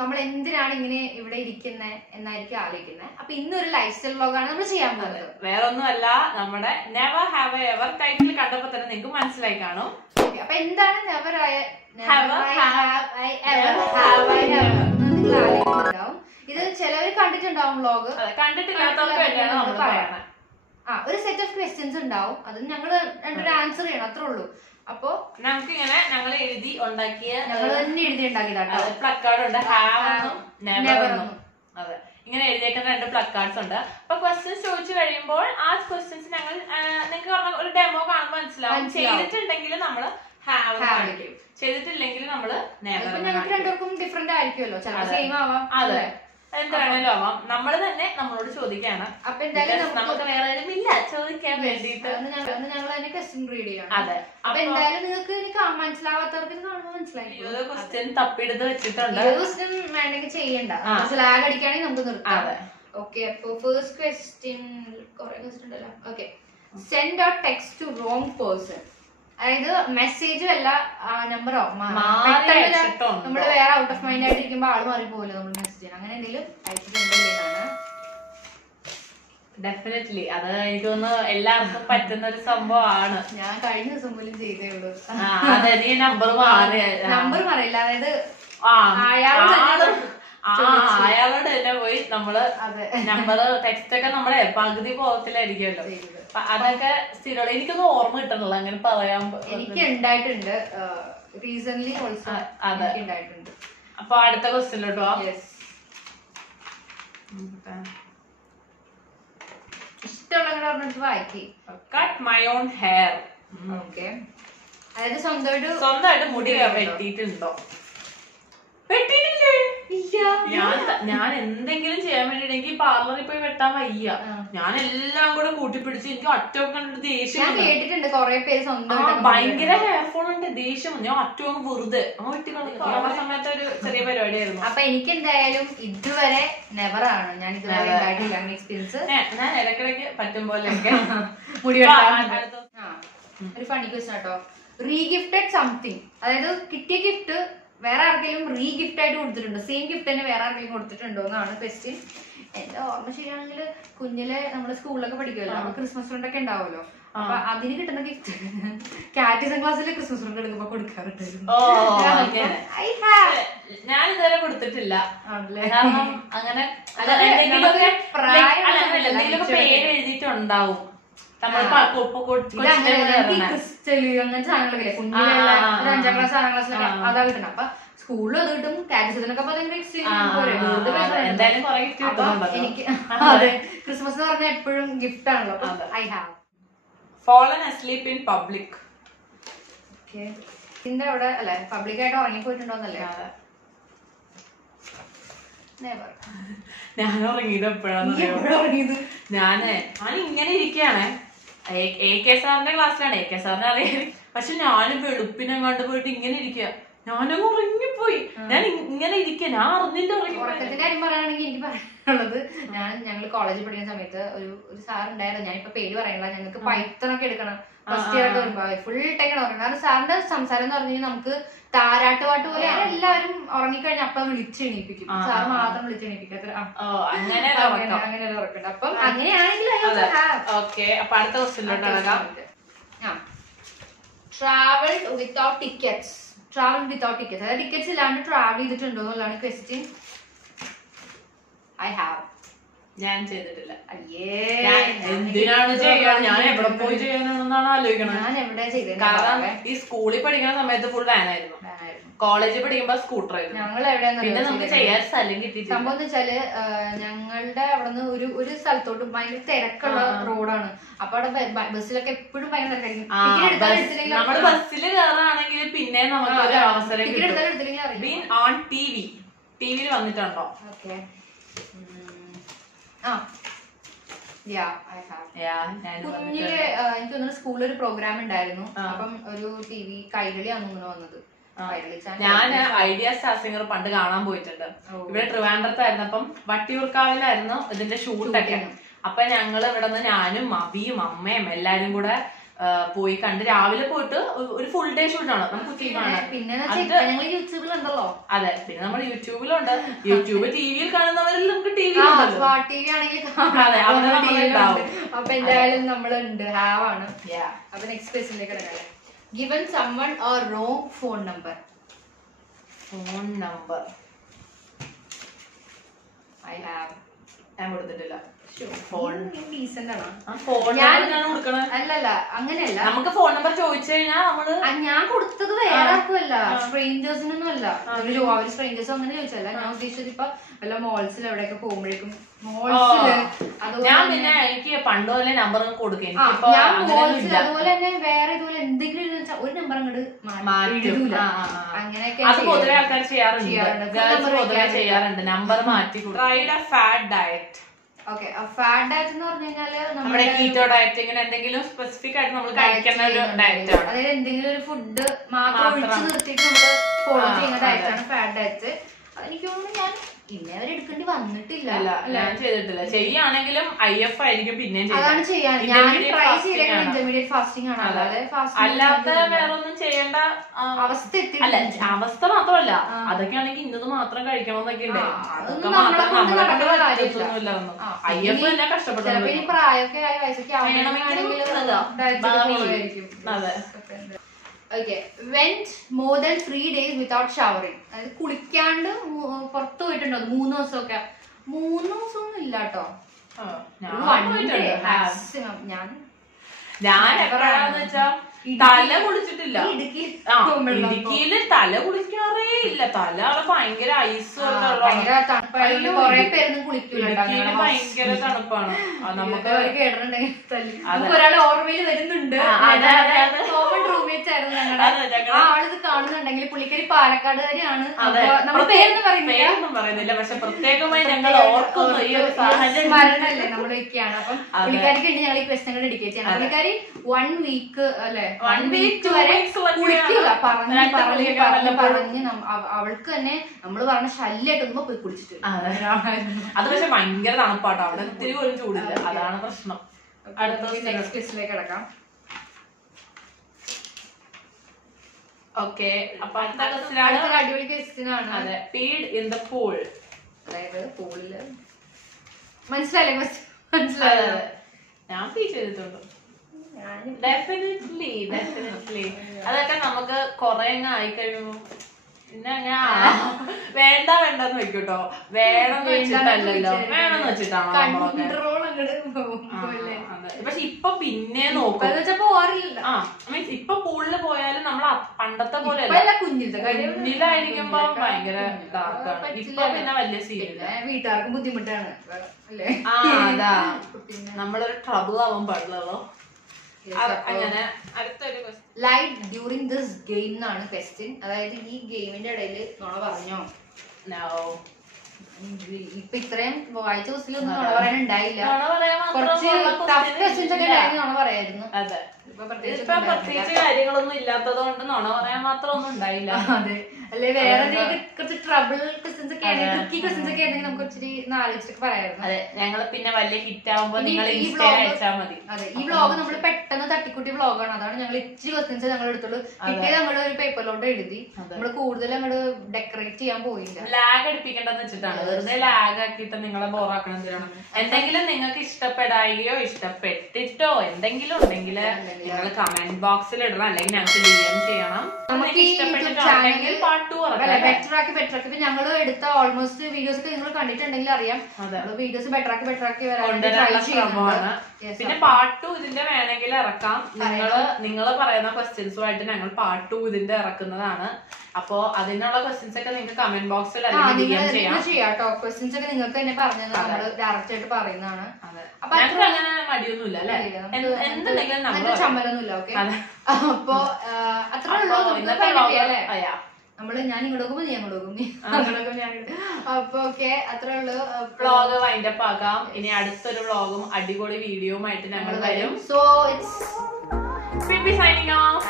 നമ്മൾ എന്തിനാണ് ഇങ്ങനെ ഇവിടെ ഇരിക്കുന്നത് എന്നായിരിക്കും ആലോചിക്കുന്നത്. അപ്പൊ ഇന്നൊരു ലൈഫ് സ്റ്റൈൽ വ്ലോഗാണ് നമ്മൾ ചെയ്യാൻ പോകുന്നത്. വേറെ ഒന്നുമല്ല, നമ്മുടെ നെവർ ഹാവ് എവർ ടൈറ്റിൽ കണ്ടപ്പോ തന്നെ നിങ്ങൾക്ക് മനസ്സിലായി കാണും. അപ്പൊ എന്താണ് നെവർ നിങ്ങൾ ആലോചിക്കുന്നുണ്ടാവും. ഇത് ചിലവർ കണ്ടിട്ടുണ്ടാവും വ്ലോഗ്, കണ്ടിട്ടില്ലാത്തവർക്ക് വേണ്ടിയാണ് നമ്മൾ പറയുന്നത്. ഒരു സെറ്റ് ഓഫ് ക്വസ്റ്റ്യൻസ് ഉണ്ടാവും, അത് ഞങ്ങൾ രണ്ടൊരു ആൻസർ ചെയ്യണം, അത്രേ ഉള്ളൂ. അപ്പൊ നമുക്ക് ഇങ്ങനെ ഞങ്ങൾ എഴുതി ഉണ്ടാക്കിയ ഞങ്ങൾ തന്നെ എഴുതി ഉണ്ടാക്കിയതാട്ടോ. പ്ലക്കാർഡ് ഉണ്ട്, ഹാവ് എന്നും നെവർ എന്നും. അതെ, ഇങ്ങനെ എഴുതിയേക്കുന്ന 2 പ്ലക്കാർഡ്സ് ഉണ്ട്. അപ്പൊ ക്വസ്റ്റ്യൻസ് ചോദിച്ചു കഴിയുമ്പോൾ ആ ക്വസ്റ്റ്യൻസ് ഞങ്ങൾ നിങ്ങൾക്ക് പറഞ്ഞ ഒരു ഡെമോ കാണുമ്പോൾ മനസ്സിലാവും. ചെയ്തിട്ടുണ്ടെങ്കിൽ നമ്മള് ഹാവ് കാണിക്കും, ചെയ്തിട്ടില്ലെങ്കിൽ നമ്മള് നെവർ. ഞങ്ങൾക്ക് രണ്ടുപേർക്കും ഡിഫറെന്റ് ആയിരിക്കുമല്ലോ, ചിലപ്പോൾ സെയിം ആവാം. അതെ, എന്താണെങ്കിലും ആവാം. നമ്മള് തന്നെ നമ്മളോട് ചോദിക്കാണ്. അപ്പൊ എന്തായാലും നമുക്ക് വേറെ ആരും ഇല്ല ചോദിക്കാൻ വേണ്ടിട്ട്. ഞങ്ങൾ തന്നെ ക്വസ്റ്റ്യൻ റീഡ് ചെയ്യണം. അതെ, അപ്പൊ എന്തായാലും നിങ്ങൾക്ക് മനസ്സിലാവാത്തവർക്ക് കാണുമ്പോൾ മനസ്സിലായി. ക്വസ്റ്റ്യൻ തപ്പിയെടുത്ത് വെച്ചിട്ടുണ്ട്. ക്വസ്റ്റ്യൻ വേണമെങ്കിൽ ചെയ്യണ്ട, ലാഗ് അടിക്കുകയാണെങ്കിൽ നമുക്ക് നിർത്താം. ഓക്കെ, അപ്പൊ ഫസ്റ്റ് ക്വസ്റ്റ്യൻ കുറെ ക്വസ്റ്റ്യൻ ഉണ്ടല്ലോ. Okay, send out text to wrong person. അതായത് മെസ്സേജും അല്ല, നമ്പറോ നമ്മള് വേറെ ഔട്ട് ഓഫ് മൈൻഡ് ആയിട്ട് ഇരിക്കുമ്പോ ആള് മാറിപ്പോലോ നമ്മൾ മെസ്സേജ് ചെയ്യണം. അങ്ങനെ എന്തെങ്കിലും അയച്ചിട്ടുണ്ടെന്നാണ്. ഡെഫിനറ്റ്ലി അത് എനിക്ക് തോന്നുന്നു എല്ലാവർക്കും പറ്റുന്ന ഒരു സംഭവമാണ്. ഞാൻ കഴിഞ്ഞ ദിവസം പോലും ചെയ്തേ ഉള്ളൂ. അതെ, നീ നമ്പർ പറയില്ല, അതായത് അയാളോട് തന്നെ പോയി നമ്മള് നമ്പർ ടെക്സ്റ്റ് ഒക്കെ നമ്മുടെ പകുതി പോകത്തിലായിരിക്കുമല്ലോ. അതൊക്കെ സ്ഥിരമുള്ള എനിക്കൊന്നും ഓർമ്മ കിട്ടണല്ലോ അങ്ങനെ പറയാൻ. എനിക്ക് ഉണ്ടായിട്ടുണ്ട് റീസൺലി ഓൾസോ. അതെ, ഉണ്ടായിട്ടുണ്ട്. അപ്പൊ അടുത്ത ക്വസ്റ്റ്യനിലോട്ടോ. ഇഷ്ടമുള്ള വായിക്കി. Cut my own hair. Okay, അതായത് സ്വന്തമായിട്ട് മുടി വെട്ടിയിട്ടുണ്ടോ? വെട്ടിയിട്ടില്ലേ? ഞാൻ എന്തെങ്കിലും ചെയ്യാൻ വേണ്ടിട്ടെങ്കിൽ പാർലറിൽ പോയി വെട്ടാൻ വയ്യ. ഞാൻ എല്ലാം കൂടെ കൂട്ടിപ്പിടിച്ച് എനിക്ക് ഒറ്റൊക്കെ കണ്ടിട്ട് ദേഷ്യം. കേട്ടിട്ടുണ്ട് കുറെ പേര് സ്വന്തം ഭയങ്കര ഹെയർ ഫോൾ ഉണ്ട്, ദേഷ്യം. ഞാൻ ഒറ്റ വെറുതെ വെട്ടിക്കളഞ്ഞ സമയത്ത് ഒരു ചെറിയ പരിപാടിയായിരുന്നു. അപ്പൊ എനിക്ക് എന്തായാലും ഇതുവരെ നെവർ ആണ്, ഞാൻ ഇതുവരെ എക്സ്പീരിയൻസ്. ഞാൻ ഇടയ്ക്കിടയ്ക്ക് പറ്റും പോലെയൊക്കെ മുടി വെട്ടാൻ. ഒരു ഫണി ക്വസ്റ്റൻ കേട്ടോ. റീഗിഫ്റ്റഡ് സംതിങ്, അതായത് കിട്ടിയ ഗിഫ്റ്റ് വേറെ ആർക്കെങ്കിലും റീഗിഫ്റ്റ് ആയിട്ട് കൊടുത്തിട്ടുണ്ടോ? സെയിം ഗിഫ്റ്റ് തന്നെ വേറെ ആർക്കെങ്കിലും കൊടുത്തിട്ടുണ്ടോ എന്നാണ് ക്വസ്റ്റ്യൻ. എന്റെ ഓർമ്മ ശരിയാണെങ്കിൽ കുഞ്ഞിലെ നമ്മള് സ്കൂളിലൊക്കെ പഠിക്കുമല്ലോ, അപ്പൊ ക്രിസ്മസ് ഫ്രണ്ട് ഒക്കെ ഉണ്ടാവുമല്ലോ. അപ്പൊ അതിന് കിട്ടുന്ന ഗിഫ്റ്റ് കാറ്റിസം ക്ലാസ്സിൽ ക്രിസ്മസ് ഫ്രണ്ട് എടുക്കുമ്പോ കൊടുക്കാറുണ്ടായിരുന്നു. ഞാൻ ഇതുവരെ കൊടുത്തിട്ടില്ല. കാരണം അങ്ങനെ എന്തെങ്കിലുമൊക്കെ പേര് എഴുതിയിട്ടുണ്ടാവും. ക്രിസ്റ്റല് അങ്ങനത്തെ സാധനങ്ങളൊക്കെ കുഞ്ഞിലുള്ള 5ാം ക്ലാസ് 6ാം ക്ലാസ്സിലൊക്കെ അതാ കിട്ടണം. അപ്പൊ സ്കൂളിൽ അത് കിട്ടും, കാറ്റിസത്തിനൊക്കെ എനിക്ക്. അതെ, ക്രിസ്മസ് എന്ന് പറഞ്ഞാൽ എപ്പോഴും ഗിഫ്റ്റ് ആണല്ലോ. I have fallen asleep in public. ഇതിന്റെ അവിടെ അല്ലെ പബ്ലിക്കായിട്ട് ഉറങ്ങിപ്പോയിട്ടുണ്ടോന്നല്ലേ? ഞാൻ ഉറങ്ങിയത് എപ്പോഴാണ്? ഞാൻ ഇങ്ങനെ ഇരിക്കുകയാണേ. AK സാറിന്റെ ക്ലാസ്സിലാണ്. AK സാറിനെ അറിയാം. പക്ഷെ ഞാൻ വെളുപ്പിനെ കണ്ടു പോയിട്ട് ഇങ്ങനെ ഇരിക്കുക. ഞാനങ്ങ് ഉറങ്ങിപ്പോയി. ഞാൻ ഇങ്ങനെ ഇരിക്കുക, ഞാൻ അറിഞ്ഞില്ല. ഉറക്കത്തിന്റെ കാര്യം പറയുകയാണെങ്കിൽ എനിക്ക് പറയാനുള്ളത്, ഞങ്ങൾ കോളേജിൽ പഠിക്കുന്ന സമയത്ത് ഒരു സാർ ഉണ്ടായിരുന്നു. ഞാനിപ്പോ പേര് പറയണില്ല. ഞങ്ങൾക്ക് പൈത്തണൊക്കെ എടുക്കണം ഫസ്റ്റ് ഇയർ വരുമ്പോ ഫുൾ ടൈം ഉറങ്ങണം. കാരണം സാറിന്റെ സംസാരം എന്ന് പറഞ്ഞു കഴിഞ്ഞാൽ നമുക്ക് താരാട്ടുപാട്ട് പോലെ എല്ലാവരും ഉറങ്ങിക്കഴിഞ്ഞാൽ അപ്പം വിളിച്ചെണീപ്പിക്കും. സാർ മാത്രം വിളിച്ചെണീപ്പിക്കും. അങ്ങനെ ഒരു ഉറക്കുണ്ട്. അപ്പം അങ്ങനെയാണെങ്കിൽ അടുത്ത ക്വസ്റ്റ്യനിലോട്ട് ട്രാവൽ വിത്തൗട്ട് ടിക്കറ്റ്സ്. അതായത് ടിക്കറ്റ്സ് ഇല്ലാണ്ട് ട്രാവൽ ചെയ്തിട്ടുണ്ടോ എന്നുള്ളതാണ് ക്വസ്റ്റ്യൻ. I have. ഞാൻ ചെയ്തിട്ടില്ല. എന്തിനാണ് ചെയ്യാൻ? ഞാൻ എവിടെ പോയി ചെയ്യാനാണെന്നാണ് ആലോചിക്കണം. ഞാൻ എവിടെ ചെയ്തത്? കാരണം ഈ സ്കൂളിൽ പഠിക്കുന്ന സമയത്ത് ഫുൾ വാനായിരുന്നു, കോളേജിൽ പഠിക്കുമ്പോ സ്കൂട്ടറായിരുന്നു. ഞങ്ങൾ എവിടെയാ നമുക്ക് ചെയ്യാൻ സ്ഥലം കിട്ടിയിട്ടില്ല. സംഭവം എന്ന് വെച്ചാല് ഞങ്ങളുടെ അവിടുന്ന് ഒരു സ്ഥലത്തോട്ട് ഭയങ്കര തിരക്കുള്ള റോഡാണ്. അപ്പൊ അവിടെ ബസ്സിലൊക്കെ എപ്പോഴും ഭയങ്കര തിരക്കായിരിക്കും. നമ്മള് ബസ്സിൽ കയറാണെങ്കിൽ പിന്നെ നമുക്ക് ഒരു അവസരം ടിവിയിൽ വന്നിട്ടുണ്ടോ? കുഞ്ഞില് എനിക്ക് തോന്നുന്നു സ്കൂളിൽ ഒരു പ്രോഗ്രാം ഉണ്ടായിരുന്നു. അപ്പം ഒരു TV കൈരളിയാണ് തോന്നുന്നു വന്നത്. ഞാൻ ഐഡിയ സ്റ്റാർ സിംഗർ പണ്ട് കാണാൻ പോയിട്ടുണ്ട്. ഇവിടെ ട്രിവാൻഡ്രത്തായിരുന്നു. അപ്പം വട്ടിയൂർക്കാവിലായിരുന്നു ഇതിന്റെ ഷൂട്ടൊക്കെ. അപ്പൊ ഞങ്ങൾ ഇവിടെ നിന്ന് ഞാനും അബിയും അമ്മയും എല്ലാരും കൂടെ പോയി കണ്ട് രാവിലെ പോയിട്ട് ഒരു ഫുൾ ഡേ ഷൂട്ടാണ് നമുക്ക് ടീമാണ്. പിന്നെ യൂട്യൂബിലുണ്ടല്ലോ. അതെ, പിന്നെ നമ്മൾ യൂട്യൂബിലുണ്ട്. യൂട്യൂബ് ടിവിയിൽ കാണുന്നവരിൽ നമുക്ക് T V smart T V ആണെങ്കിൽ അപ്പൊ എന്തായാലും നമ്മളുണ്ട്, ഹാവ് ആണ്. അപ്പൊ നെക്സ്റ്റ് ക്വസ്റ്റ്യനിലേക്ക് കിടക്കാം. Given summon or wrong phone number. I have. ഞാൻ കൊടുത്തിട്ടില്ല. അല്ലല്ല, അങ്ങനെയല്ല. നമുക്ക് ഫോൺ നമ്പർ ചോദിച്ചു കഴിഞ്ഞാൽ നമ്മള് ഞാൻ കൊടുത്തത് വേറെ ആർക്കുമല്ല, സ്ട്രേഞ്ചേഴ്സിനൊന്നും അല്ല. അവര് സ്ട്രേഞ്ചേഴ്സ് അങ്ങനെ ചോദിച്ചല്ല. ഞാൻ ഉദ്ദേശിച്ചത് ഇപ്പൊ വല്ല മോൾസിൽ എവിടെയൊക്കെ പോകുമ്പോഴേക്കും ഞാൻ പിന്നെ എനിക്ക് പണ്ട് പോലെ നമ്പർ കൊടുക്കും. അതുപോലെ തന്നെ വേറെ ഇതുപോലെ എന്തെങ്കിലും ഒരു നമ്പർ അങ്ങോട്ട് മാറ്റൂല. അങ്ങനെയൊക്കെ പൊതുവെ ആൾക്കാർ ചെയ്യാറുണ്ട്, നമ്പർ മാറ്റി. Fat diet. Okay, fat diet എന്ന് പറഞ്ഞു കഴിഞ്ഞാല് നമ്മുടെ കീറ്റോ ഡയറ്റ്, ഇങ്ങനെ എന്തെങ്കിലും സ്പെസിഫിക് ആയിട്ട് നമ്മൾ കഴിക്കുന്ന ഒരു ഡയറ്റ് ആണ്. അതായത് എന്തെങ്കിലും ഒരു ഫുഡ് മാത്രം ഒഴിച്ചു നിർത്തിയിട്ട് നമ്മള് ഫോളോ ചെയ്യുന്ന ഡയറ്റാണ് ഫാറ്റ് ഡയറ്റ്. അതെനിക്ക് തോന്നുന്നു ഞാൻ പിന്നെ അവരെടുക്കേണ്ടി വന്നിട്ടില്ല. ഞാൻ ചെയ്തിട്ടില്ല. ചെയ്യാണെങ്കിലും IF ആയിരിക്കും പിന്നെ അതാണ് ചെയ്യാൻ. ഞാൻ ട്രൈ ചെയ്തേക്കുന്നത് ഇന്റർമീഡിയറ്റ് ഫാസ്റ്റിംഗ് ആണ്. അല്ലാത്ത വേറെ ഒന്നും ചെയ്യേണ്ട അവസ്ഥ അല്ല. അവസ്ഥ മാത്രമല്ല, അതൊക്കെ ആണെങ്കിൽ ഇന്നത് മാത്രം കഴിക്കണമെന്നൊക്കെ ഉണ്ട്. IF തന്നെ കഷ്ടപ്പെട്ടു. പ്രായമൊക്കെ ആയ വയസ്സൊക്കെ അതെ. Okay, went more than 3 days without showering. അതായത് കുളിക്കാണ്ട് പുറത്തു പോയിട്ടുണ്ടോ 3 ദിവസമൊക്കെ? 3 ദിവസമൊന്നും ഇല്ല കേട്ടോ. ഞാൻ എപ്പോഴാന്ന് വെച്ചാ തല കുളിച്ചിട്ടില്ല. ഇടുക്കിയില് തല കുളിക്കാറേ ഇല്ല. തല അവിടെ ഭയങ്കര ഐസ് ഭയങ്കര തണുപ്പാണ്. നമുക്ക് ഒരാൾ ഓർമ്മയിൽ വരുന്നുണ്ട്. റൂംമേറ്റ്സ് ആയിരുന്നു ഞങ്ങളുടെ. ആളിത് കാണുന്നുണ്ടെങ്കിൽ പുള്ളിക്കാരി പാലക്കാടുകാരിയാണ്. പേരൊന്നും പറയുന്നില്ല, പക്ഷെ പ്രത്യേകമായി ഞങ്ങൾ ഓർക്കുന്നു ഈ ഒരു സ്മരണല്ലേ നമ്മൾ വെക്കുകയാണ്. അപ്പം പുള്ളിക്കാരിക്ക് വേണ്ടി ഞങ്ങൾ ഈ ക്വസ്റ്റ്യൻ ഡെഡിക്കേറ്റ് ചെയ്യണം. പുള്ളിക്കാരി 1 വീക്ക് അല്ലെ 1 വീക്ക് വരെ കുളിക്കുക പറഞ്ഞ് അവൾക്ക് തന്നെ നമ്മള് പറഞ്ഞ ശല്യായിട്ടൊന്നും പോയി കുളിച്ചിട്ട്. അത് പക്ഷെ ഭയങ്കര തണുപ്പാട്ടോ അവിടെ, ഒത്തിരി പോലും ചൂടില്ല, അതാണ് പ്രശ്നം. അടുത്ത നെക്സ്റ്റ് ക്വസ്റ്റ്യനിലേക്ക് കിടക്കാം. ഓക്കെ, അപ്പൊ അടിപൊളി ക്വസ്റ്റ്യൻ ആണ്. അതെ, പീഡ് ഇൻ ദ പൂൾ. അതായത് പൂളില് മനസ്സിലായില്ലേ ക്വസ്റ്റ്യൻ? മനസ്സിലായോ? ഞാൻ പീ ചെയ്തിട്ടുണ്ട്. ഡെഫിനറ്റ്ലി. അതൊക്കെ നമുക്ക് കൊറേ ആയി കഴിയുമ്പോ പിന്നെ ഞാൻ വേണ്ടെന്ന് വെക്കൂട്ടോ. വേണമെന്ന് വെച്ചിട്ടല്ലോ, വേണമെന്ന് വെച്ചിട്ടാണോ നമ്മളൊക്കെ. പക്ഷെ ഇപ്പൊ പിന്നെ നോക്കും. മീൻസ് ഇപ്പൊ പൂളില് പോയാലും നമ്മൾ പണ്ടത്തെ പോലെ കുഞ്ഞിലായിരിക്കുമ്പോ ഭയങ്കര ഡാർക്കാണ്. ഇപ്പൊ പിന്നെ വലിയ സീനില്ല. വീട്ടുകാർക്ക് ബുദ്ധിമുട്ടാണ്. അതാ നമ്മളൊരു ട്രബിൾ ആവാൻ പാടില്ലല്ലോ. അങ്ങനെ അടുത്തൊരു ലൈറ്റ് ഡ്യൂറിംഗ് ദിസ് ഗെയിം എന്നാണ് ക്വസ്റ്റ്യൻ. അതായത് ഈ ഗെയിമിന്റെ ഇടയിൽ നുണ പറഞ്ഞോ? ഇപ്പൊ ഇത്രയും വായിച്ച ക്വസ്റ്റ്യനൊന്നും നുണ പറയാനുണ്ടായില്ല. കുറച്ച് ടഫ് ക്വസ്റ്റ്യൻസ് ഒക്കെ നുണ പറയായിരുന്നു. അതെ, ഇപ്പൊ പ്രത്യേകിച്ച് കാര്യങ്ങളൊന്നും ഇല്ലാത്തത് കൊണ്ട് നുണ പറയാൻ മാത്രം ഒന്നും ഉണ്ടായില്ല. അതെ, അല്ലെ വേറെ കുറച്ച് ട്രബിൾ ക്വസ്റ്റ്യൻസ് ഒക്കെ ആണെങ്കിൽ ട്രിക്കി ക്വസ്റ്റ്യൻസ് ഒക്കെ ആണെങ്കിൽ നമുക്ക് ഒത്തിരി ആലോചിച്ചിട്ട് പറയായിരുന്നു. അതെ, ഞങ്ങള് പിന്നെ വലിയ ഹിറ്റ് ആവുമ്പോ നിങ്ങൾ അയച്ചാൽ മതി. അതെ, ഈ വ്ളോഗ് നമ്മൾ പെട്ടെന്ന് തട്ടിക്കുട്ടി വ്ളോഗാണ്. അതാണ് ഞങ്ങൾ ഇച്ചിരി ക്വസ്റ്റ്യൻസ് ഞങ്ങൾ എടുത്തുള്ളൂ. കിട്ടിയത് ഞങ്ങള് ഒരു പേപ്പറിലോട്ട് എഴുതി. നമ്മള് കൂടുതൽ അങ്ങോട്ട് ഡെക്കറേറ്റ് ചെയ്യാൻ പോയില്ല. ലാഗ് അടിപ്പിക്കേണ്ടെന്ന് വെച്ചിട്ടാണ്. വെറുതെ ലാഗ് ആക്കിയിട്ട് നിങ്ങളെ ബോറാക്കണം എന്തിനാണ്. എന്തെങ്കിലും നിങ്ങൾക്ക് ഇഷ്ടപ്പെടായോ ഇഷ്ടപ്പെട്ടിട്ടോ എന്തെങ്കിലും ഉണ്ടെങ്കിൽ നിങ്ങൾ കമന്റ് ബോക്സിൽ ഇടണം, അല്ലെങ്കിൽ ഞങ്ങൾക്ക് DM ചെയ്യണം. നമുക്ക് ഇഷ്ടപ്പെട്ടിട്ടുണ്ടെങ്കിൽ ബെറ്റർ ആക്കി ഞങ്ങള് എടുത്ത ഓൾമോസ്റ്റ് വീഡിയോസ് ഒക്കെ നിങ്ങൾ കണ്ടിട്ടുണ്ടെങ്കിൽ അറിയാം. വീഡിയോസ് ബെറ്റർ ആക്കി വരാൻ. പിന്നെ പാർട്ട് 2 ഇതിന്റെ വേണമെങ്കിൽ ഇറക്കാം. നിങ്ങള് പറയുന്ന ക്വസ്റ്റ്യൻസുമായിട്ട് ഞങ്ങൾ പാർട്ട് 2 ഇതിന്റെ ഇറക്കുന്നതാണ്. അപ്പോ അതിനുള്ള ക്വസ്റ്റ്യൻസ് ഒക്കെ നിങ്ങൾക്ക് കമന്റ് ബോക്സിൽ ചെയ്യാട്ടോ. ക്വസ്റ്റ്യൻസ് ഒക്കെ നിങ്ങൾക്ക് തന്നെ പറഞ്ഞത് നമ്മള് ഡയറക്റ്റ് ആയിട്ട് പറയുന്നതാണ്. അപ്പൊ അങ്ങനെ മടിയൊന്നുമില്ല അല്ലെ, എന്തുണ്ടെങ്കിലും ചമ്മലൊന്നുമില്ല. ഓക്കെ, അപ്പൊ അത്രേ ഉള്ളൂ. നമ്മള് ഞാൻ ഇങ്ങോട്ട് നോക്കുമ്പോ നീ അങ്ങോട്ട് നോക്കും, അപ്പൊ ഓക്കെ അത്രേ ഉള്ളൂ. വ്ളോഗ് വൈൻഡപ്പ് ആക്കാം. ഇനി അടുത്തൊരു വ്ളോഗും അടിപൊളി വീഡിയോയുമായിട്ട് ഞങ്ങൾ വരും. So it's signing off.